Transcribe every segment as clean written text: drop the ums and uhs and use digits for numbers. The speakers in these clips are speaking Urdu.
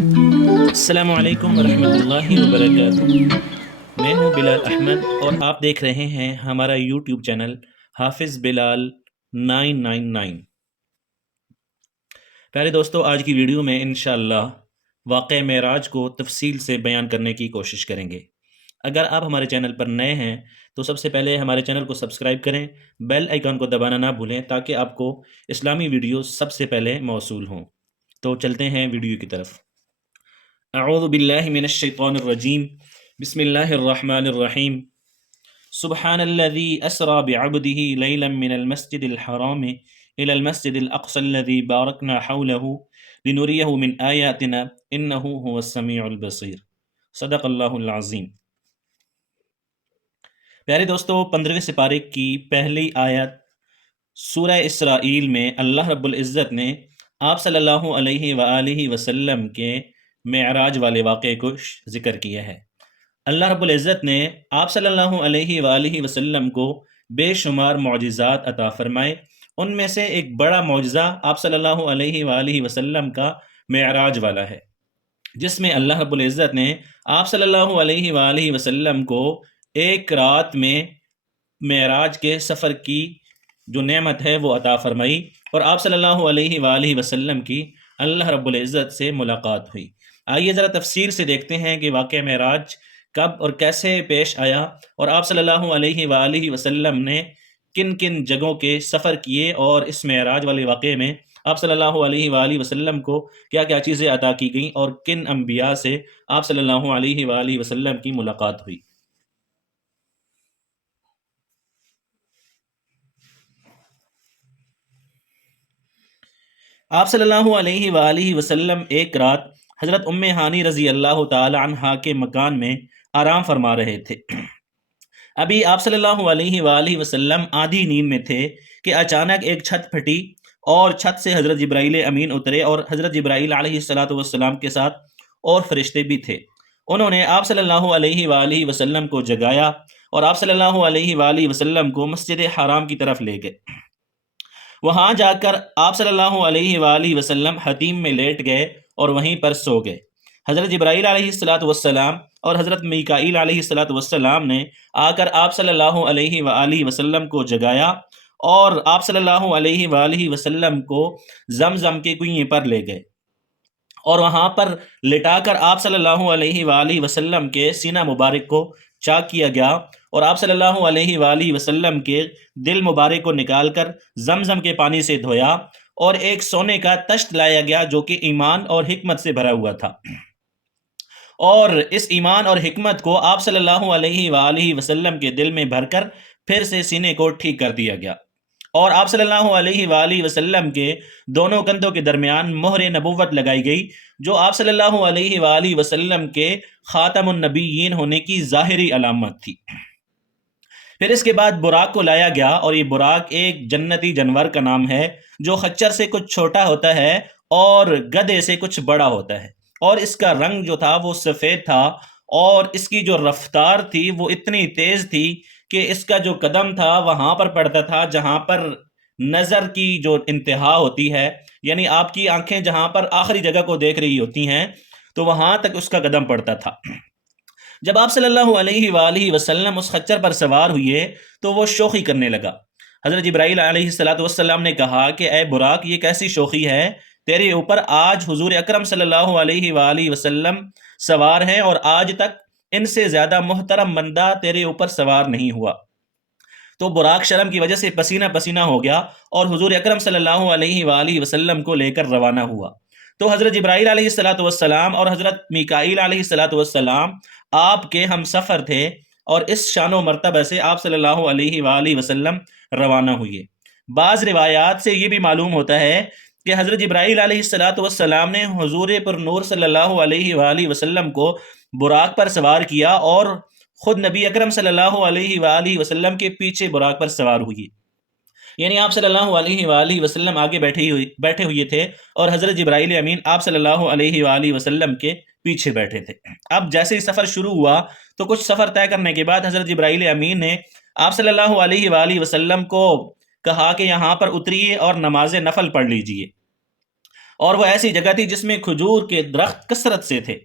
السلام علیکم ورحمۃ اللہ وبرکاتہ۔ میں ہوں بلال احمد اور آپ دیکھ رہے ہیں ہمارا یوٹیوب چینل حافظ بلال 999۔ پیارے دوستو، آج کی ویڈیو میں انشاءاللہ واقعہ معراج کو تفصیل سے بیان کرنے کی کوشش کریں گے۔ اگر آپ ہمارے چینل پر نئے ہیں تو سب سے پہلے ہمارے چینل کو سبسکرائب کریں، بیل آئیکن کو دبانا نہ بھولیں تاکہ آپ کو اسلامی ویڈیو سب سے پہلے موصول ہوں۔ تو چلتے ہیں ویڈیو کی طرف۔ اعوذ باللہ من الشیطان الرجیم، بسم اللہ الرحمن الرحیم۔ سبحان الذی اسری بعبده لیلا من المسجد الحرام الى المسجد الاقصى الذی بارکنا حولہ لنریہ من آیاتنا انہ هو السمیع البصیر۔ صدق اللہ العظیم۔ پیارے دوستو، 15ویں سپارے کی پہلی آیت سورہ اسرائیل میں اللہ رب العزت نے آپ صلی اللہ علیہ وآلہ وسلم کے معراج والے واقعے کو ذکر کیا ہے۔ اللہ رب العزت نے آپ صلی اللہ علیہ وآلہ وسلم کو بے شمار معجزات عطا فرمائے۔ ان میں سے ایک بڑا معجزہ آپ صلی اللہ علیہ وآلہ وسلم کا معراج والا ہے، جس میں اللہ رب العزت نے آپ صلی اللہ علیہ وآلہ وسلم کو ایک رات میں معراج کے سفر کی جو نعمت ہے وہ عطا فرمائی، اور آپ صلی اللہ علیہ وآلہ وسلم کی اللہ رب العزت سے ملاقات ہوئی۔ آئیے ذرا تفصیل سے دیکھتے ہیں کہ واقعہ معراج کب اور کیسے پیش آیا، اور آپ صلی اللہ علیہ وآلہ وسلم نے کن کن جگہوں کے سفر کیے، اور اس معراج والے واقعے میں آپ صلی اللہ علیہ وآلہ وسلم کو کیا کیا چیزیں عطا کی گئیں، اور کن انبیاء سے آپ صلی اللہ علیہ وآلہ وسلم کی ملاقات ہوئی۔ آپ صلی اللہ علیہ وآلہ وسلم ایک رات حضرت ام ہانی رضی اللہ تعالی عنہا کے مکان میں آرام فرما رہے تھے۔ ابھی آپ صلی اللہ علیہ وآلہ وسلم آدھی نیند میں تھے کہ اچانک ایک چھت پھٹی، اور چھت سے حضرت جبرائیل امین اترے، اور حضرت جبرائیل علیہ السلام کے ساتھ اور فرشتے بھی تھے۔ انہوں نے آپ صلی اللہ علیہ وآلہ وسلم کو جگایا، اور آپ صلی اللہ علیہ وآلہ وسلم کو مسجد حرام کی طرف لے گئے۔ وہاں جا کر آپ صلی اللہ علیہ وآلہ وسلم حتیم میں لیٹ گئے اور وہیں پر سو گئے۔ حضرت جبرائیل علیہ السلام اور حضرت میکائیل علیہ السلام نے آ کر آپ صلی اللہ علیہ وآلہ وسلم کو جگایا، اور آپ صلی اللہ علیہ وآلہ وسلم کو زمزم کے کنویں پر لے گئے، اور وہاں پر لٹا کر آپ صلی اللہ علیہ وآلہ وسلم کے سینہ مبارک کو چاک کیا گیا، اور آپ صلی اللہ علیہ وآلہ وسلم کے دل مبارک کو نکال کر زمزم کے پانی سے دھویا، اور ایک سونے کا تشت لایا گیا جو کہ ایمان اور حکمت سے بھرا ہوا تھا، اور اس ایمان اور حکمت کو آپ صلی اللہ علیہ وآلہ وسلم کے دل میں بھر کر پھر سے سینے کو ٹھیک کر دیا گیا، اور آپ صلی اللہ علیہ وآلہ وسلم کے دونوں کندھوں کے درمیان مہر نبوت لگائی گئی، جو آپ صلی اللہ علیہ وآلہ وسلم کے خاتم النبیین ہونے کی ظاہری علامت تھی۔ پھر اس کے بعد براق کو لایا گیا، اور یہ براق ایک جنتی جانور کا نام ہے جو خچر سے کچھ چھوٹا ہوتا ہے اور گدھے سے کچھ بڑا ہوتا ہے، اور اس کا رنگ جو تھا وہ سفید تھا، اور اس کی جو رفتار تھی وہ اتنی تیز تھی کہ اس کا جو قدم تھا وہاں پر پڑتا تھا جہاں پر نظر کی جو انتہا ہوتی ہے، یعنی آپ کی آنکھیں جہاں پر آخری جگہ کو دیکھ رہی ہوتی ہیں تو وہاں تک اس کا قدم پڑتا تھا۔ جب آپ صلی اللہ علیہ وآلہ وسلم اس خچر پر سوار ہوئے تو وہ شوخی کرنے لگا۔ حضرت جبرائیل علیہ السلام نے کہا کہ اے براق، یہ کیسی شوخی ہے؟ تیرے اوپر آج حضور اکرم صلی اللہ علیہ وآلہ وسلم سوار ہیں، اور آج تک ان سے زیادہ محترم بندہ تیرے اوپر سوار نہیں ہوا۔ تو براق شرم کی وجہ سے پسینہ پسینہ ہو گیا، اور حضور اکرم صلی اللہ علیہ وآلہ وسلم کو لے کر روانہ ہوا۔ تو حضرت جبرائیل علیہ السلام اور حضرت میکائیل علیہ السلام آپ کے ہم سفر تھے، اور اس شان و مرتبہ سے آپ صلی اللہ علیہ وآلہ وسلم روانہ ہوئے۔ بعض روایات سے یہ بھی معلوم ہوتا ہے کہ حضرت جبرائیل علیہ السلام نے حضور پر نور صلی اللہ علیہ وآلہ وسلم کو براق پر سوار کیا، اور خود نبی اکرم صلی اللہ علیہ وآلہ وسلم کے پیچھے براق پر سوار ہوئی، یعنی آپ صلی اللہ علیہ وآلہ وسلم آگے بیٹھے ہوئے تھے، اور حضرت جبرائیل امین آپ صلی اللہ علیہ وآلہ وسلم کے پیچھے بیٹھے تھے۔ اب جیسے ہی سفر شروع ہوا تو کچھ سفر طے کرنے کے بعد حضرت جبرائیل امین نے آپ صلی اللہ علیہ وآلہ وسلم کو کہا کہ یہاں پر اتریے اور نماز نفل پڑھ لیجئے۔ اور وہ ایسی جگہ تھی جس میں کھجور کے درخت کثرت سے تھے۔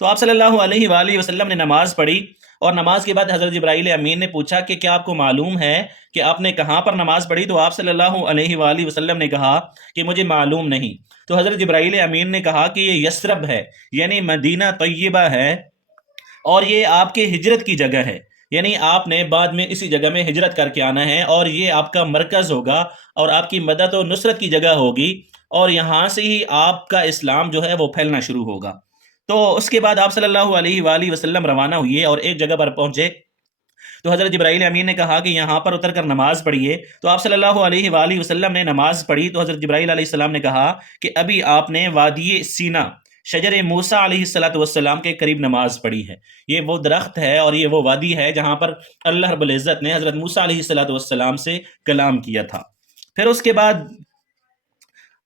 تو آپ صلی اللہ علیہ وآلہ وسلم نے نماز پڑھی، اور نماز کے بعد حضرت جبرائیل امین نے پوچھا کہ کیا آپ کو معلوم ہے کہ آپ نے کہاں پر نماز پڑھی؟ تو آپ صلی اللہ علیہ وآلہ وسلم نے کہا کہ مجھے معلوم نہیں۔ تو حضرت جبرائیل امین نے کہا کہ یہ یثرب ہے، یعنی مدینہ طیبہ ہے، اور یہ آپ کے ہجرت کی جگہ ہے، یعنی آپ نے بعد میں اسی جگہ میں ہجرت کر کے آنا ہے، اور یہ آپ کا مرکز ہوگا اور آپ کی مدد و نصرت کی جگہ ہوگی، اور یہاں سے ہی آپ کا اسلام جو ہے وہ پھیلنا شروع ہوگا۔ تو اس کے بعد آپ صلی اللہ علیہ وآلہ وسلم روانہ ہوئے اور ایک جگہ پر پہنچے، تو حضرت جبرائیل امین نے کہا کہ یہاں پر اتر کر نماز پڑھیے۔ تو آپ صلی اللہ علیہ وآلہ وسلم نے نماز پڑھی، تو حضرت جبرائیل علیہ السلام نے کہا کہ ابھی آپ نے وادی سینا، شجر موسیٰ علیہ السلام کے قریب نماز پڑھی ہے۔ یہ وہ درخت ہے اور یہ وہ وادی ہے جہاں پر اللہ رب العزت نے حضرت موسیٰ علیہ السلام سے کلام کیا تھا۔ پھر اس کے بعد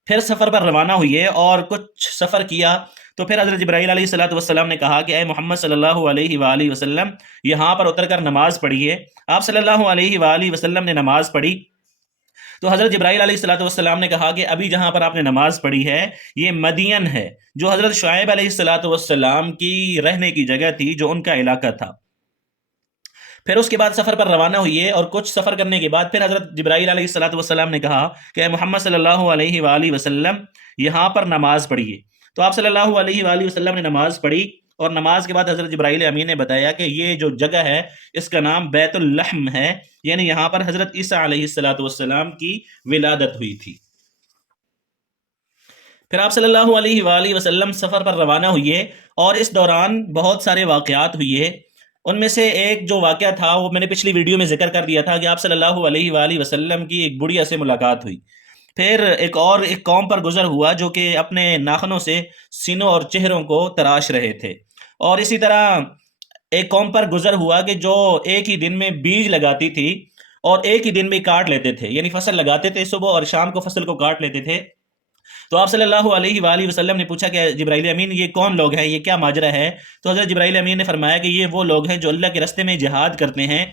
پھر سفر پر روانہ ہوئے اور کچھ سفر کیا، تو پھر حضرت جبرائیل علیہ السلام نے کہا کہ اے محمد صلی اللہ علیہ وآلہ وسلم، یہاں پر اتر کر نماز پڑھیے۔ آپ صلی اللہ علیہ وآلہ وسلم نے نماز پڑھی، تو حضرت جبرائیل علیہ السلام نے کہا کہ ابھی جہاں پر آپ نے نماز پڑھی ہے یہ مدین ہے، جو حضرت شعیب علیہ السلام کی رہنے کی جگہ تھی، جو ان کا علاقہ تھا۔ پھر اس کے بعد سفر پر روانہ ہوئے، اور کچھ سفر کرنے کے بعد پھر حضرت جبرائیل علیہ السلام نے کہا کہ اے محمد صلی اللہ علیہ وآلہ وسلم، یہاں پر نماز پڑھیے۔ تو آپ صلی اللہ علیہ وآلہ وسلم نے نماز پڑھی، اور نماز کے بعد حضرت جبرائیل امین نے بتایا کہ یہ جو جگہ ہے اس کا نام بیت اللحم ہے، یعنی یہاں پر حضرت عیسیٰ علیہ السلام کی ولادت ہوئی تھی۔ پھر آپ صلی اللہ علیہ وآلہ وسلم سفر پر روانہ ہوئے، اور اس دوران بہت سارے واقعات ہوئے۔ ان میں سے ایک جو واقعہ تھا وہ میں نے پچھلی ویڈیو میں ذکر کر دیا تھا کہ آپ صلی اللہ علیہ وآلہ وسلم کی ایک بڑھیا سے ملاقات ہوئی۔ پھر ایک قوم پر گزر ہوا جو کہ اپنے ناخنوں سے سینوں اور چہروں کو تراش رہے تھے، اور اسی طرح ایک قوم پر گزر ہوا کہ جو ایک ہی دن میں بیج لگاتی تھی اور ایک ہی دن میں کاٹ لیتے تھے، یعنی فصل لگاتے تھے صبح اور شام کو فصل کو کاٹ لیتے تھے۔ تو آپ صلی اللہ علیہ وآلہ وسلم نے پوچھا کہ جبرائیل امین، یہ کون لوگ ہیں، یہ کیا ماجرا ہے؟ تو حضرت جبرائیل امین نے فرمایا کہ یہ وہ لوگ ہیں جو اللہ کے راستے میں جہاد کرتے ہیں،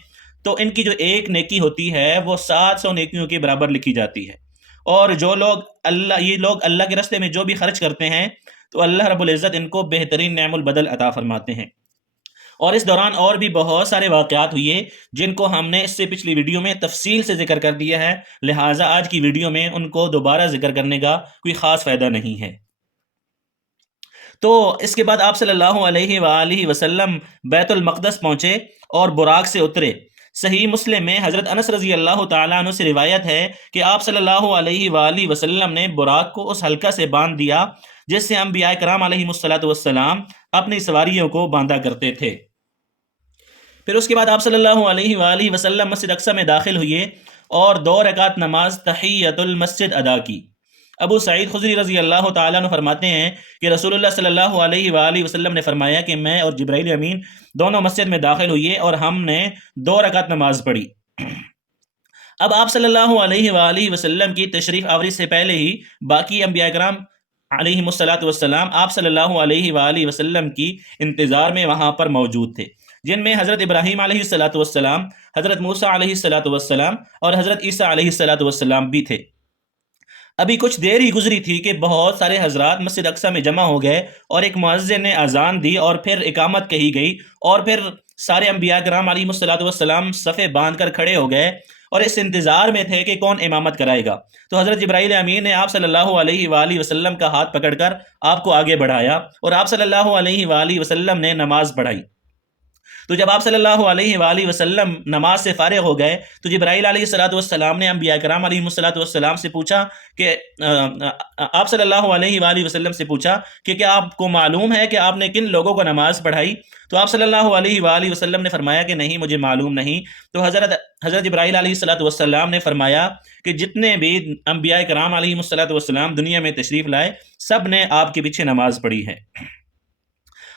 تو ان کی جو ایک نیکی ہوتی ہے وہ 700 نیکیوں کے برابر لکھی جاتی ہے، اور یہ لوگ اللہ کے راستے میں جو بھی خرچ کرتے ہیں تو اللہ رب العزت ان کو بہترین نعم البدل عطا فرماتے ہیں۔ اور اس دوران اور بھی بہت سارے واقعات ہوئے جن کو ہم نے اس سے پچھلی ویڈیو میں تفصیل سے ذکر کر دیا ہے، لہٰذا آج کی ویڈیو میں ان کو دوبارہ ذکر کرنے کا کوئی خاص فائدہ نہیں ہے۔ تو اس کے بعد آپ صلی اللہ علیہ وآلہ وسلم بیت المقدس پہنچے اور براق سے اترے۔ صحیح مسلم میں حضرت انس رضی اللہ تعالیٰ عنہ سے روایت ہے کہ آپ صلی اللہ علیہ وآلہ وسلم نے براق کو اس حلقہ سے باندھ دیا جس سے انبیاء کرام علیہم السلام اپنی سواریوں کو باندھا کرتے تھے۔ پھر اس کے بعد آپ صلی اللہ علیہ وآلہ وسلم مسجد اقصی میں داخل ہوئے اور 2 رکعت نماز تحیۃ المسجد ادا کی۔ ابو سعید خدری رضی اللہ تعالیٰ عنہ فرماتے ہیں کہ رسول اللہ صلی اللہ علیہ وآلہ وسلم نے فرمایا کہ میں اور جبرائیل امین دونوں مسجد میں داخل ہوئے اور ہم نے 2 رکعت نماز پڑھی۔ اب آپ صلی اللہ علیہ وآلہ وسلم کی تشریف آوری سے پہلے ہی باقی انبیاء کرام علیہم السلام آپ صلی اللہ علیہ وآلہ وسلم کی انتظار میں وہاں پر موجود تھے، جن میں حضرت ابراہیم علیہ السلام، حضرت موسیٰ علیہ السلام اور حضرت عیسیٰ علیہ السلام بھی تھے۔ ابھی کچھ دیر ہی گزری تھی کہ بہت سارے حضرات مسجد اقصی میں جمع ہو گئے، اور ایک مؤذن نے اذان دی اور پھر اقامت کہی گئی، اور پھر سارے انبیاء کرام علیہم السلام صفے باندھ کر کھڑے ہو گئے اور اس انتظار میں تھے کہ کون امامت کرائے گا۔ تو حضرت جبرائیل امین نے آپ صلی اللہ علیہ وآلہ وسلم کا ہاتھ پکڑ کر آپ کو آگے بڑھایا، اور آپ صلی اللہ علیہ وآلہ وسلم نے نماز پڑھائی۔ تو جب آپ صلی اللہ علیہ وآلہ وسلم نماز سے فارغ ہو گئے تو جبرائیل علیہ السلام نے انبیاء کرام علیہ السلام سے پوچھا کہ آپ صلی اللہ علیہ وآلہ وسلم سے پوچھا کہ کیا آپ کو معلوم ہے کہ آپ نے کن لوگوں کو نماز پڑھائی؟ تو آپ صلی اللہ علیہ وآلہ وسلم نے فرمایا کہ نہیں، مجھے معلوم نہیں۔ تو حضرت جبرائیل علیہ السلام نے فرمایا کہ جتنے بھی انبیاء کرام علیہ السلام دنیا میں تشریف لائے سب نے آپ کے پیچھے نماز پڑھی ہے۔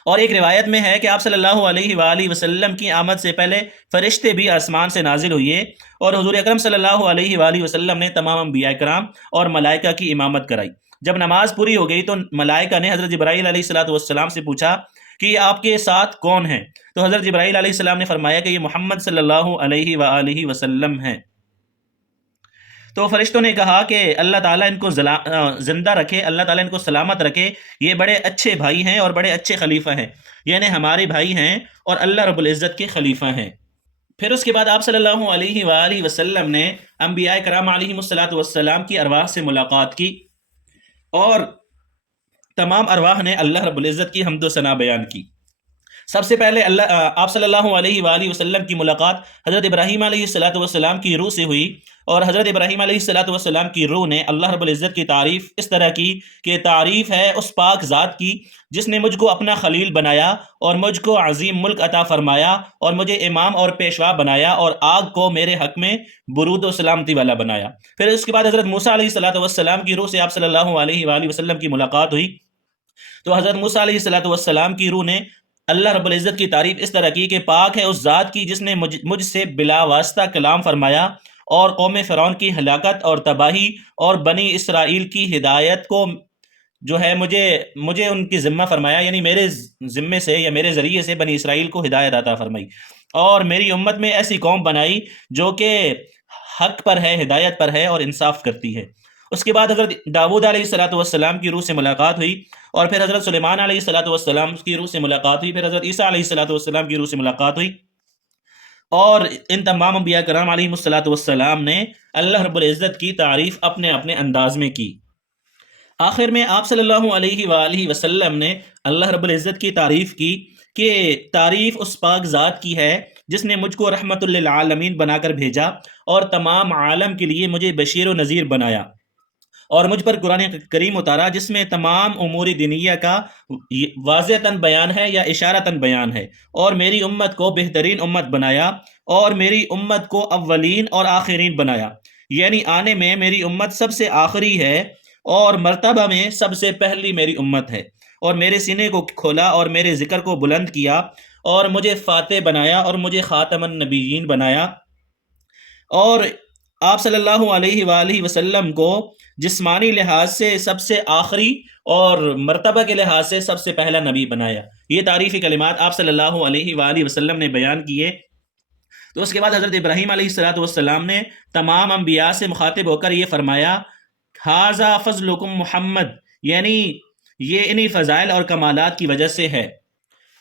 اور ایک روایت میں ہے کہ آپ صلی اللہ علیہ وآلہ وسلم کی آمد سے پہلے فرشتے بھی آسمان سے نازل ہوئے، اور حضور اکرم صلی اللہ علیہ وآلہ وسلم نے تمام انبیاء کرام اور ملائکہ کی امامت کرائی۔ جب نماز پوری ہو گئی تو ملائکہ نے حضرت جبرائیل علیہ السلام سے پوچھا کہ یہ آپ کے ساتھ کون ہیں؟ تو حضرت جبرائیل علیہ السلام نے فرمایا کہ یہ محمد صلی اللہ علیہ وآلہ وسلم ہیں۔ تو فرشتوں نے کہا کہ اللہ تعالیٰ ان کو زندہ رکھے، اللہ تعالیٰ ان کو سلامت رکھے، یہ بڑے اچھے بھائی ہیں اور بڑے اچھے خلیفہ ہیں، یعنی ہمارے بھائی ہیں اور اللہ رب العزت کے خلیفہ ہیں۔ پھر اس کے بعد آپ صلی اللہ علیہ وآلہ وسلم نے انبیاء کرام علیہم الصلاۃ والسلام کی ارواح سے ملاقات کی، اور تمام ارواح نے اللہ رب العزت کی حمد و ثنا بیان کی۔ سب سے پہلے آپ صلی اللہ علیہ وآلہ وسلم کی ملاقات حضرت ابراہیم علیہ الصلاۃ والسلام کی روح سے ہوئی، اور حضرت ابراہیم علیہ الصلاۃ والسلام کی روح نے اللہ رب العزت کی تعریف اس طرح کی کہ تعریف ہے اس پاک ذات کی جس نے مجھ کو اپنا خلیل بنایا اور مجھ کو عظیم ملک عطا فرمایا اور مجھے امام اور پیشوا بنایا اور آگ کو میرے حق میں برود و سلامتی والا بنایا۔ پھر اس کے بعد حضرت موسیٰ علیہ الصلاۃ والسلام کی روح سے آپ صلی اللہ علیہ وآلہ وسلم کی ملاقات ہوئی، تو حضرت موسیٰ علیہ الصلاۃ والسلام کی روح نے اللہ رب العزت کی تعریف اس طرح کی کہ پاک ہے اس ذات کی جس نے مجھ سے بلا واسطہ کلام فرمایا اور قوم فرعون کی ہلاکت اور تباہی اور بنی اسرائیل کی ہدایت کو جو ہے مجھے ان کی ذمہ فرمایا، یعنی میرے ذمے سے یا میرے ذریعے سے بنی اسرائیل کو ہدایت عطا فرمائی، اور میری امت میں ایسی قوم بنائی جو کہ حق پر ہے، ہدایت پر ہے اور انصاف کرتی ہے۔ اس کے بعد حضرت داؤد علیہ الصلاۃ والسلام کی روح سے ملاقات ہوئی، اور پھر حضرت سلیمان علیہ الصلاۃ والسلام کی روح سے ملاقات ہوئی، پھر حضرت عیسیٰ علیہ الصلاۃ والسلام کی روح سے ملاقات ہوئی، اور ان تمام انبیاء کرام علیہم الصلاۃ والسلام نے اللہ رب العزت کی تعریف اپنے اپنے انداز میں کی۔ آخر میں آپ صلی اللہ علیہ وآلہ وسلم نے اللہ رب العزت کی تعریف کی کہ تعریف اس پاک ذات کی ہے جس نے مجھ کو رحمت للعالمین بنا کر بھیجا اور تمام عالم کے لیے مجھے بشیر و نذیر بنایا، اور مجھ پر قرآن کریم اتارا جس میں تمام امور دینیہ کا واضحتاً بیان ہے یا اشارتاً بیان ہے، اور میری امت کو بہترین امت بنایا اور میری امت کو اولین اور آخرین بنایا، یعنی آنے میں میری امت سب سے آخری ہے اور مرتبہ میں سب سے پہلی میری امت ہے، اور میرے سینے کو کھولا اور میرے ذکر کو بلند کیا اور مجھے فاتح بنایا اور مجھے خاتم النبیین بنایا، اور آپ صلی اللہ علیہ وآلہ وسلم کو جسمانی لحاظ سے سب سے آخری اور مرتبہ کے لحاظ سے سب سے پہلا نبی بنایا۔ یہ تعریفی کلمات آپ صلی اللہ علیہ وآلہ وسلم نے بیان کیے۔ تو اس کے بعد حضرت ابراہیم علیہ الصلاۃ والسلام نے تمام انبیاء سے مخاطب ہو کر یہ فرمایا، ھذا فضلکم محمد، یعنی یہ انہی فضائل اور کمالات کی وجہ سے ہے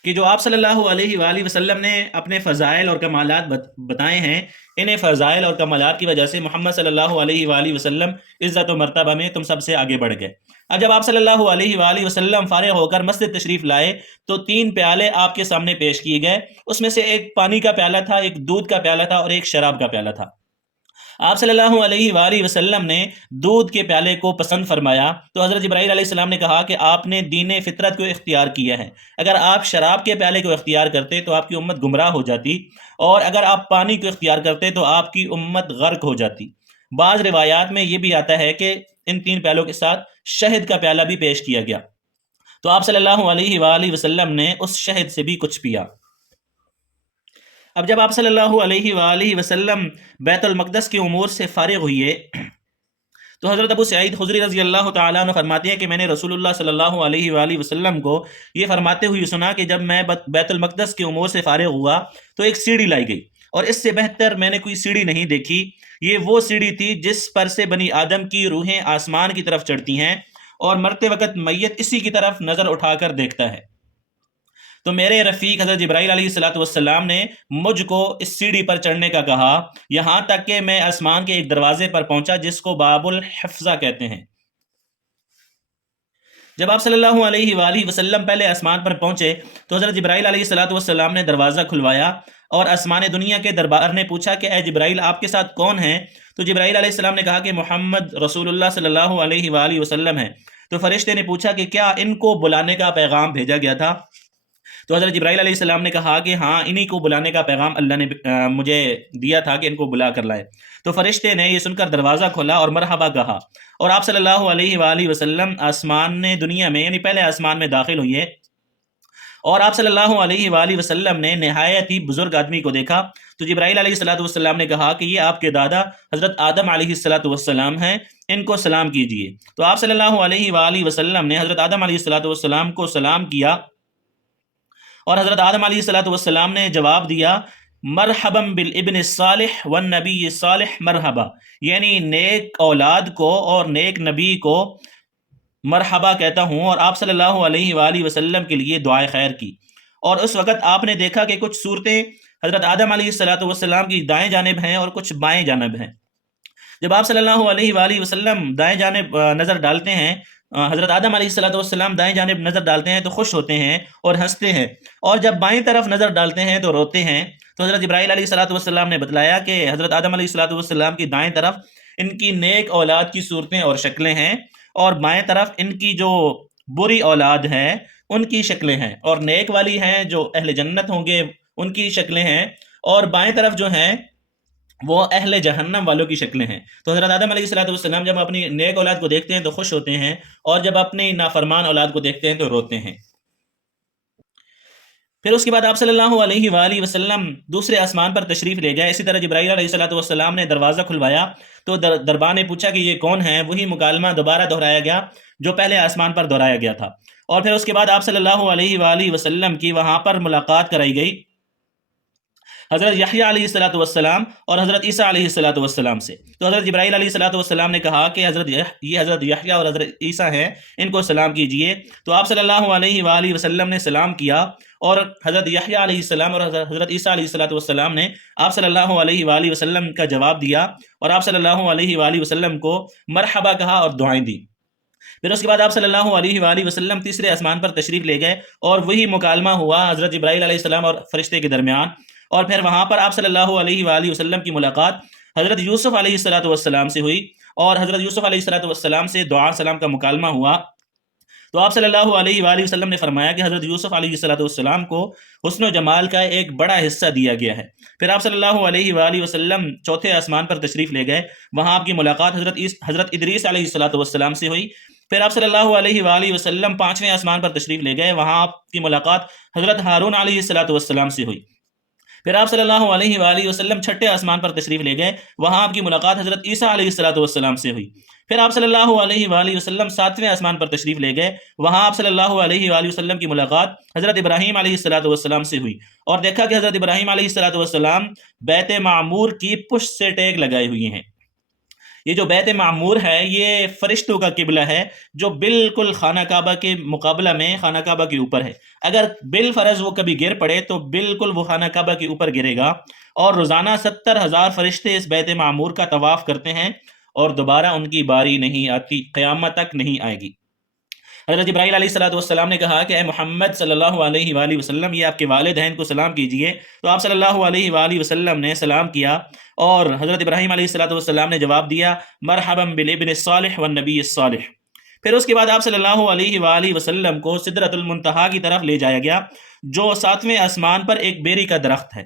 کہ جو آپ صلی اللہ علیہ وآلہ وسلم نے اپنے فضائل اور کمالات بتائے ہیں، انہیں فضائل اور کمالات کی وجہ سے محمد صلی اللہ علیہ وآلہ وسلم عزت و مرتبہ میں تم سب سے آگے بڑھ گئے۔ اب جب آپ صلی اللہ علیہ وآلہ وسلم فارغ ہو کر مسجد تشریف لائے تو 3 پیالے آپ کے سامنے پیش کیے گئے، اس میں سے ایک پانی کا پیالہ تھا، ایک دودھ کا پیالہ تھا اور ایک شراب کا پیالہ تھا۔ آپ صلی اللہ علیہ وآلہ وسلم نے دودھ کے پیالے کو پسند فرمایا، تو حضرت جبرائیل علیہ السلام نے کہا کہ آپ نے دین فطرت کو اختیار کیا ہے، اگر آپ شراب کے پیالے کو اختیار کرتے تو آپ کی امت گمراہ ہو جاتی، اور اگر آپ پانی کو اختیار کرتے تو آپ کی امت غرق ہو جاتی۔ بعض روایات میں یہ بھی آتا ہے کہ ان 3 پیالوں کے ساتھ شہد کا پیالہ بھی پیش کیا گیا، تو آپ صلی اللہ علیہ وآلہ وسلم نے اس شہد سے بھی کچھ پیا۔ اب جب آپ صلی اللہ علیہ وآلہ وسلم بیت المقدس کے امور سے فارغ ہوئے تو حضرت ابو سعید خدری رضی اللہ تعالیٰ عنہ فرماتے ہیں کہ میں نے رسول اللہ صلی اللہ علیہ وآلہ وسلم کو یہ فرماتے ہوئے سنا کہ جب میں بیت المقدس کے امور سے فارغ ہوا تو ایک سیڑھی لائی گئی، اور اس سے بہتر میں نے کوئی سیڑھی نہیں دیکھی۔ یہ وہ سیڑھی تھی جس پر سے بنی آدم کی روحیں آسمان کی طرف چڑھتی ہیں، اور مرتے وقت میت اسی کی طرف نظر اٹھا کر دیکھتا ہے۔ تو میرے رفیق حضرت جبرائیل علیہ الصلاۃ والسلام نے مجھ کو اس سیڑھی پر چڑھنے کا کہا، یہاں تک کہ میں آسمان کے ایک دروازے پر پہنچا جس کو باب الحفظہ کہتے ہیں۔ جب آپ صلی اللہ علیہ وآلہ وسلم پہلے آسمان پر پہنچے تو حضرت جبرائیل علیہ الصلاۃ والسلام نے دروازہ کھلوایا، اور آسمان دنیا کے دربار نے پوچھا کہ اے جبرائیل آپ کے ساتھ کون ہیں؟ تو جبرائیل علیہ السلام نے کہا کہ محمد رسول اللہ صلی اللہ علیہ وآلہ وسلم ہیں۔ تو فرشتے نے پوچھا کہ کیا ان کو بلانے کا پیغام بھیجا گیا تھا؟ تو حضرت جبرائیل علیہ السلام نے کہا کہ ہاں، انہی کو بلانے کا پیغام اللہ نے مجھے دیا تھا کہ ان کو بلا کر لائے۔ تو فرشتے نے یہ سن کر دروازہ کھولا اور مرحبا کہا، اور آپ صلی اللہ علیہ وآلہ وسلم آسمان دنیا میں یعنی پہلے آسمان میں داخل ہوئے، اور آپ صلی اللہ علیہ وآلہ وسلم نے نہایت ہی بزرگ آدمی کو دیکھا۔ تو جبرائیل علیہ الصلاۃ والسلام نے کہا کہ یہ آپ کے دادا حضرت آدم علیہ الصلاۃ والسلام ہیں، ان کو سلام کیجیے۔ تو آپ صلی اللہ علیہ وآلہ وسلم نے حضرت آدم علیہ الصلاۃ والسلام کو سلام کیا، اور حضرت آدم علیہ الصلاۃ والسلام نے جواب دیا مرحبا بالابن الصالح والنبی الصالح مرحبا، یعنی نیک اولاد کو اور نیک نبی کو مرحبا کہتا ہوں، اور آپ صلی اللہ علیہ وآلہ وسلم کے لیے دعائے خیر کی۔ اور اس وقت آپ نے دیکھا کہ کچھ صورتیں حضرت آدم علیہ السلام کی دائیں جانب ہیں اور کچھ بائیں جانب ہیں۔ جب آپ صلی اللہ علیہ وآلہ وسلم دائیں جانب نظر ڈالتے ہیں، حضرت آدم علیہ السلام دائیں جانب نظر ڈالتے ہیں تو خوش ہوتے ہیں اور ہنستے ہیں، اور جب بائیں طرف نظر ڈالتے ہیں تو روتے ہیں۔ تو حضرت جبرائیل علیہ السلام نے بتلایا کہ حضرت آدم علیہ السلام کی دائیں طرف ان کی نیک اولاد کی صورتیں اور شکلیں ہیں، اور بائیں طرف ان کی جو بری اولاد ہے ان کی شکلیں ہیں، اور نیک والی ہیں جو اہل جنت ہوں گے ان کی شکلیں ہیں، اور بائیں طرف جو ہیں وہ اہل جہنم والوں کی شکلیں ہیں۔ تو حضرت آدم علیہ السلام جب اپنی نیک اولاد کو دیکھتے ہیں تو خوش ہوتے ہیں، اور جب اپنی نافرمان اولاد کو دیکھتے ہیں تو روتے ہیں۔ پھر اس کے بعد آپ صلی اللہ علیہ وآلہ وسلم دوسرے آسمان پر تشریف لے گئے۔ اسی طرح جبرائیل علیہ السلام نے دروازہ کھلوایا تو دربار نے پوچھا کہ یہ کون ہے؟ وہی مکالمہ دوبارہ دہرایا گیا جو پہلے آسمان پر دہرایا گیا تھا، اور پھر اس کے بعد آپ صلی اللہ علیہ وآلہ وسلم کی وہاں پر ملاقات کرائی گئی حضرت یحییٰ علیہ السلام اور حضرت عیسیٰ علیہ السلام سے۔ تو حضرت جبرائیل علیہ السلام نے کہا کہ یہ حضرت یحییٰ اور حضرت عیسیٰ ہیں، ان کو سلام کیجئے۔ تو آپ صلی اللہ علیہ وآلہ وسلم نے سلام کیا، اور حضرت یحییٰ علیہ السلام اور حضرت عیسیٰ علیہ السلام نے آپ صلی اللہ علیہ وآلہ وسلم کا جواب دیا، اور آپ صلی اللہ علیہ وآلہ وسلم کو مرحبا کہا اور دعائیں دی۔ پھر اس کے بعد آپ صلی اللہ علیہ وآلہ وسلم تیسرے آسمان پر تشریف لے گئے، اور وہی مکالمہ ہوا حضرت جبرائیل علیہ السلام اور فرشتے کے درمیان، اور پھر وہاں پر آپ صلی اللہ علیہ وآلہ وسلم کی ملاقات حضرت یوسف علیہ السلام سے ہوئی، اور حضرت یوسف علیہ السلام سے دعا سلام کا مکالمہ ہوا۔ تو آپ صلی اللہ علیہ وآلہ وسلم نے فرمایا کہ حضرت یوسف علیہ السلام کو حسن و جمال کا ایک بڑا حصہ دیا گیا ہے۔ پھر آپ صلی اللہ علیہ وآلہ وسلم چوتھے آسمان پر تشریف لے گئے، وہاں آپ کی ملاقات حضرت ادریس علیہ السلام سے ہوئی۔ پھر آپ صلی اللہ علیہ وآلہ وسلم پانچویں آسمان پر تشریف لے گئے، وہاں آپ کی ملاقات حضرت ہارون علیہ السلام سے ہوئی۔ پھر آپ صلی اللہ علیہ وآلہ وسلم چھٹے آسمان پر تشریف لے گئے، وہاں آپ کی ملاقات حضرت عیسیٰ علیہ السلام سے ہوئی۔ پھر آپ صلی اللہ علیہ وآلہ وسلم ساتویں آسمان پر تشریف لے گئے، وہاں آپ صلی اللہ علیہ وآلہ وسلم کی ملاقات حضرت ابراہیم علیہ السلام سے ہوئی، اور دیکھا کہ حضرت ابراہیم علیہ السلام بیت معمور کی پشت سے ٹیک لگائے ہوئی ہیں۔ یہ جو بیت معمور ہے یہ فرشتوں کا قبلہ ہے، جو بالکل خانہ کعبہ کے مقابلہ میں خانہ کعبہ کے اوپر ہے۔ اگر بالفرض وہ کبھی گر پڑے تو بالکل وہ خانہ کعبہ کے اوپر گرے گا، اور روزانہ 70,000 فرشتے اس بیت معمور کا طواف کرتے ہیں، اور دوبارہ ان کی باری نہیں آتی، قیامت تک نہیں آئے گی۔ حضرت جبرائیل علیہ السلام نے کہا کہ اے محمد صلی اللہ علیہ وآلہ وسلم، یہ آپ کے والدین کو سلام کیجئے۔ تو آپ صلی اللہ علیہ وآلہ وسلم نے سلام کیا، اور حضرت ابراہیم علیہ السلام نے جواب دیا مرحبا بالابن الصالح والنبی الصالح۔ پھر اس کے بعد آپ صلی اللہ علیہ وآلہ وسلم کو سدرۃ المنتہا کی طرف لے جایا گیا، جو 7ویں آسمان پر ایک بیری کا درخت ہے۔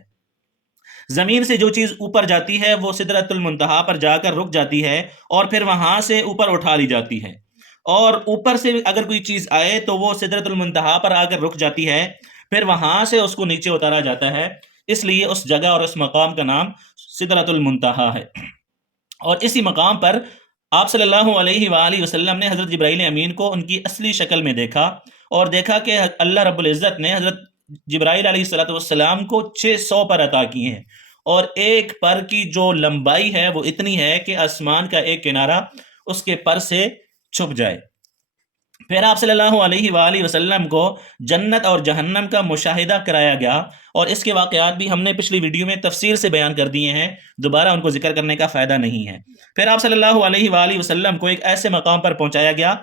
زمین سے جو چیز اوپر جاتی ہے وہ سدرۃ المنتہا پر جا کر رک جاتی ہے، اور پھر وہاں سے اوپر اٹھا لی جاتی ہے، اور اوپر سے اگر کوئی چیز آئے تو وہ سدرۃ المنتہا پر آ کر رک جاتی ہے، پھر وہاں سے اس کو نیچے اتارا جاتا ہے، اس لیے اس جگہ اور اس مقام کا نام سدرۃ المنتہا ہے۔ اور اسی مقام پر آپ صلی اللہ علیہ وآلہ وسلم نے حضرت جبرائیل امین کو ان کی اصلی شکل میں دیکھا، اور دیکھا کہ اللہ رب العزت نے حضرت جبرائیل علیہ السلام کو 600 پر عطا کیے ہیں، اور ایک پر کی جو لمبائی ہے وہ اتنی ہے کہ آسمان کا ایک کنارہ اس کے پر سے چھپ جائے۔ پھر آپ صلی اللہ علیہ وآلہ وسلم کو جنت اور جہنم کا مشاہدہ کرایا گیا، اور اس کے واقعات بھی ہم نے پچھلی ویڈیو میں تفصیل سے بیان کر دیے ہیں، دوبارہ ان کو ذکر کرنے کا فائدہ نہیں ہے۔ پھر آپ صلی اللہ علیہ وآلہ وسلم کو ایک ایسے مقام پر پہنچایا گیا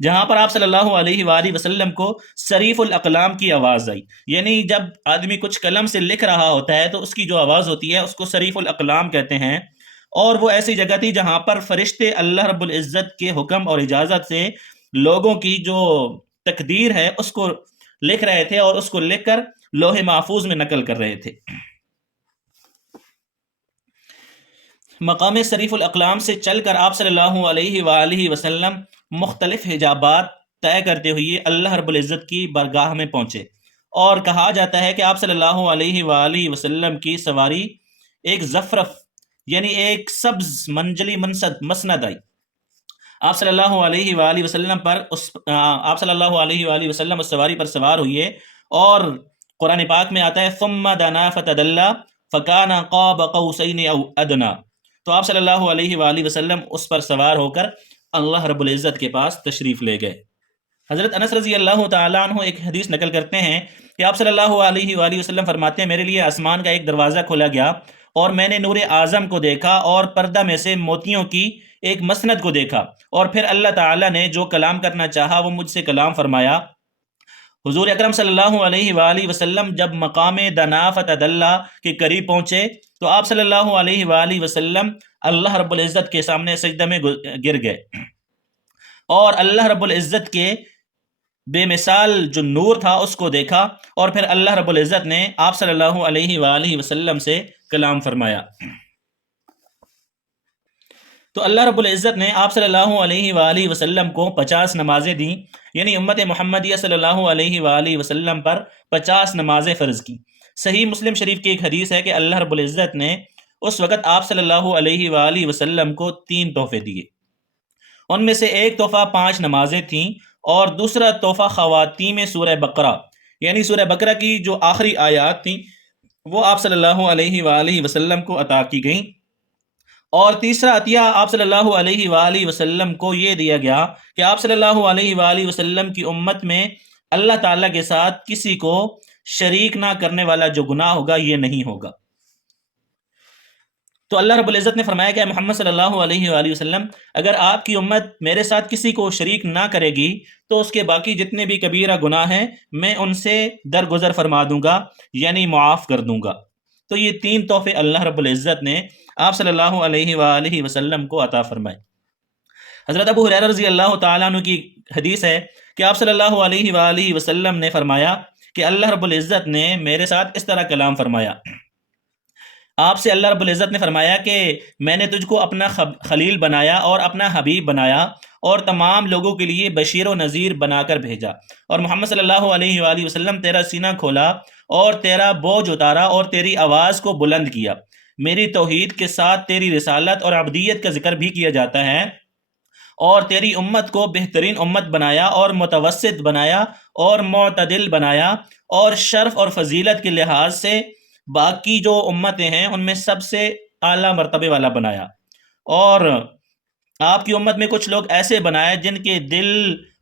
جہاں پر آپ صلی اللہ علیہ وآلہ وسلم کو صریف الاقلام کی آواز آئی، یعنی جب آدمی کچھ قلم سے لکھ رہا ہوتا ہے تو اس کی جو آواز ہوتی ہے اس کو صریف الاقلام کہتے ہیں، اور وہ ایسی جگہ تھی جہاں پر فرشتے اللہ رب العزت کے حکم اور اجازت سے لوگوں کی جو تقدیر ہے اس کو لکھ رہے تھے، اور اس کو لکھ کر لوح محفوظ میں نقل کر رہے تھے۔ مقام صریف الاقلام سے چل کر آپ صلی اللہ علیہ وآلہ وسلم مختلف حجابات طے کرتے ہوئے اللہ رب العزت کی بارگاہ میں پہنچے، اور کہا جاتا ہے کہ آپ صلی اللہ علیہ وآلہ وسلم کی سواری ایک زفرف یعنی ایک سبز منجلی مسند آئی۔ آپ صلی اللہ علیہ وآلہ وسلم اس سواری پر سوار ہوئے، اور قرآن پاک میں آتا ہے ثم دنا فتدلی فکان قاب قوسین او ادنا، تو آپ صلی اللہ علیہ وآلہ وسلم اس پر سوار ہو کر اللہ رب العزت کے پاس تشریف لے گئے۔ حضرت انس رضی اللہ تعالیٰ عنہ ایک حدیث نقل کرتے ہیں کہ آپ صلی اللہ علیہ وآلہ وسلم فرماتے ہیں میرے لیے آسمان کا ایک دروازہ کھولا گیا اور میں نے نور اعظم کو دیکھا اور پردہ میں سے موتیوں کی ایک مسند کو دیکھا، اور پھر اللہ تعالیٰ نے جو کلام کرنا چاہا وہ مجھ سے کلام فرمایا۔ حضور اکرم صلی اللہ علیہ وآلہ وسلم جب مقام دنا فتدلی کے قریب پہنچے تو آپ صلی اللہ علیہ وآلہ وسلم اللہ رب العزت کے سامنے سجدہ میں گر گئے، اور اللہ رب العزت کے بے مثال جو نور تھا اس کو دیکھا، اور پھر اللہ رب العزت نے آپ صلی اللہ علیہ وآلہ وسلم سے کلام فرمایا۔ تو اللہ رب العزت نے آپ صلی اللہ علیہ وآلہ وسلم کو 50 نمازیں دیں، یعنی امت محمدیہ صلی اللہ علیہ وآلہ وسلم پر 50 نمازیں فرض کی۔ صحیح مسلم شریف کی ایک حدیث ہے کہ اللہ رب العزت نے اس وقت آپ صلی اللہ علیہ وآلہ وسلم کو 3 تحفے دیے، ان میں سے ایک تحفہ 5 نمازیں تھیں، اور دوسرا تحفہ خواتین میں سورہ بقرہ، یعنی سورہ بقرہ کی جو آخری آیات تھیں وہ آپ صلی اللہ علیہ وآلہ وسلم کو عطا کی گئیں، اور تیسرا عطیہ آپ صلی اللہ علیہ وآلہ وسلم کو یہ دیا گیا کہ آپ صلی اللہ علیہ وآلہ وسلم کی امت میں اللہ تعالیٰ کے ساتھ کسی کو شریک نہ کرنے والا جو گناہ ہوگا یہ نہیں ہوگا۔ تو اللہ رب العزت نے فرمایا کہ محمد صلی اللہ علیہ وآلہ وسلم اگر آپ کی امت میرے ساتھ کسی کو شریک نہ کرے گی تو اس کے باقی جتنے بھی کبیرہ گناہ ہیں میں ان سے درگزر فرما دوں گا، یعنی معاف کر دوں گا۔ تو یہ 3 تحفے اللہ رب العزت نے آپ صلی اللہ علیہ وآلہ وسلم کو عطا فرمائے۔ حضرت ابو ہریرہ رضی اللہ تعالیٰ عنہ کی حدیث ہے کہ آپ صلی اللہ علیہ وآلہ وسلم نے فرمایا کہ اللہ رب العزت نے میرے ساتھ اس طرح کلام فرمایا۔ آپ سے اللہ رب العزت نے فرمایا کہ میں نے تجھ کو اپنا خلیل بنایا اور اپنا حبیب بنایا اور تمام لوگوں کے لیے بشیر و نذیر بنا کر بھیجا، اور محمد صلی اللہ علیہ وآلہ وسلم تیرا سینہ کھولا اور تیرا بوجھ اتارا اور تیری آواز کو بلند کیا۔ میری توحید کے ساتھ تیری رسالت اور عبدیت کا ذکر بھی کیا جاتا ہے، اور تیری امت کو بہترین امت بنایا اور متوسط بنایا اور معتدل بنایا، اور شرف اور فضیلت کے لحاظ سے باقی جو امتیں ہیں ان میں سب سے اعلیٰ مرتبے والا بنایا، اور آپ کی امت میں کچھ لوگ ایسے بنائے جن کے دل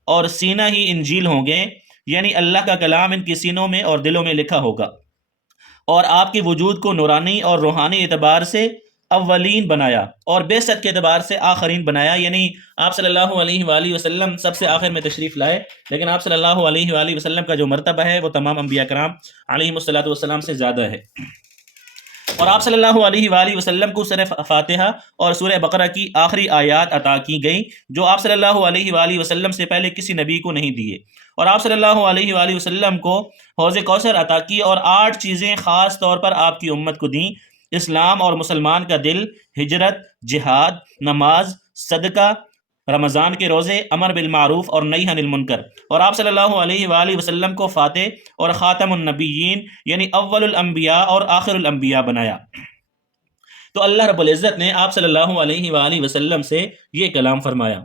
اور سینہ ہی انجیل ہوں گے، یعنی اللہ کا کلام ان کے سینوں میں اور دلوں میں لکھا ہوگا، اور آپ کے وجود کو نورانی اور روحانی اعتبار سے اولین بنایا اور بعثت کے اعتبار سے آخرین بنایا، یعنی آپ صلی اللہ علیہ وآلہ وسلم سب سے آخر میں تشریف لائے، لیکن آپ صلی اللہ علیہ وآلہ وسلم کا جو مرتبہ ہے وہ تمام انبیاء کرام علیہم الصلوۃ والسلام سے زیادہ ہے۔ اور آپ صلی اللہ علیہ وآلہ وسلم کو سورہ فاتحہ اور سورہ بقرہ کی آخری آیات عطا کی گئیں جو آپ صلی اللہ علیہ وآلہ وسلم سے پہلے کسی نبی کو نہیں دیے، اور آپ صلی اللہ علیہ وآلہ وسلم کو حوض کوثر عطا کی، اور 8 چیزیں خاص طور پر آپ کی امت کو دیں: اسلام اور مسلمان کا دل، ہجرت، جہاد، نماز، صدقہ، رمضان کے روزے، امر بالمعروف اور نہی عن المنکر، اور آپ صلی اللہ علیہ وآلہ وسلم کو فاتح اور خاتم النبیین یعنی اول الانبیاء اور آخر الانبیاء بنایا۔ تو اللہ رب العزت نے آپ صلی اللہ علیہ وآلہ وسلم سے یہ کلام فرمایا۔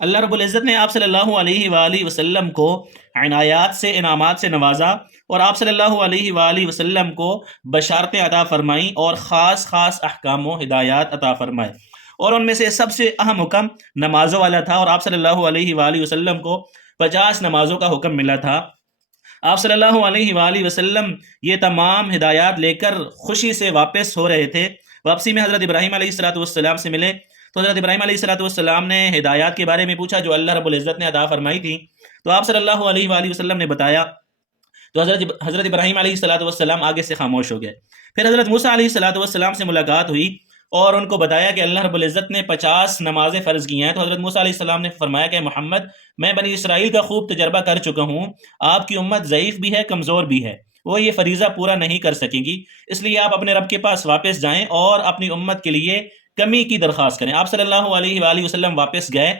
اللہ رب العزت نے آپ صلی اللہ علیہ وآلہ وسلم کو عنایات سے، انعامات سے نوازا، اور آپ صلی اللہ علیہ وآلہ وسلم کو بشارتیں عطا فرمائیں اور خاص خاص احکام و ہدایات عطا فرمائے، اور ان میں سے سب سے اہم حکم نمازوں والا تھا، اور آپ صلی اللہ علیہ وآلہ وسلم کو 50 نمازوں کا حکم ملا تھا۔ آپ صلی اللہ علیہ وآلہ وسلم یہ تمام ہدایات لے کر خوشی سے واپس ہو رہے تھے۔ واپسی میں حضرت ابراہیم علیہ السلام سے ملے تو حضرت ابراہیم علیہ السلام نے ہدایات کے بارے میں پوچھا جو اللہ رب العزت نے عطا فرمائی تھی، تو آپ صلی اللہ علیہ وآلہ وسلم نے بتایا، تو حضرت ابراہیم علیہ السلام آگے سے خاموش ہو گئے۔ پھر حضرت موسیٰ علیہ السلام سے ملاقات ہوئی اور ان کو بتایا کہ اللہ رب العزت نے 50 نمازیں فرض کی ہیں، تو حضرت موسیٰ علیہ السلام نے فرمایا کہ محمد، میں بنی اسرائیل کا خوب تجربہ کر چکا ہوں، آپ کی امت ضعیف بھی ہے، کمزور بھی ہے، وہ یہ فریضہ پورا نہیں کر سکے گی، اس لیے آپ اپنے رب کے پاس واپس جائیں اور اپنی امت کے لیے کمی کی درخواست کریں۔ آپ صلی اللہ علیہ وآلہ وسلم واپس گئے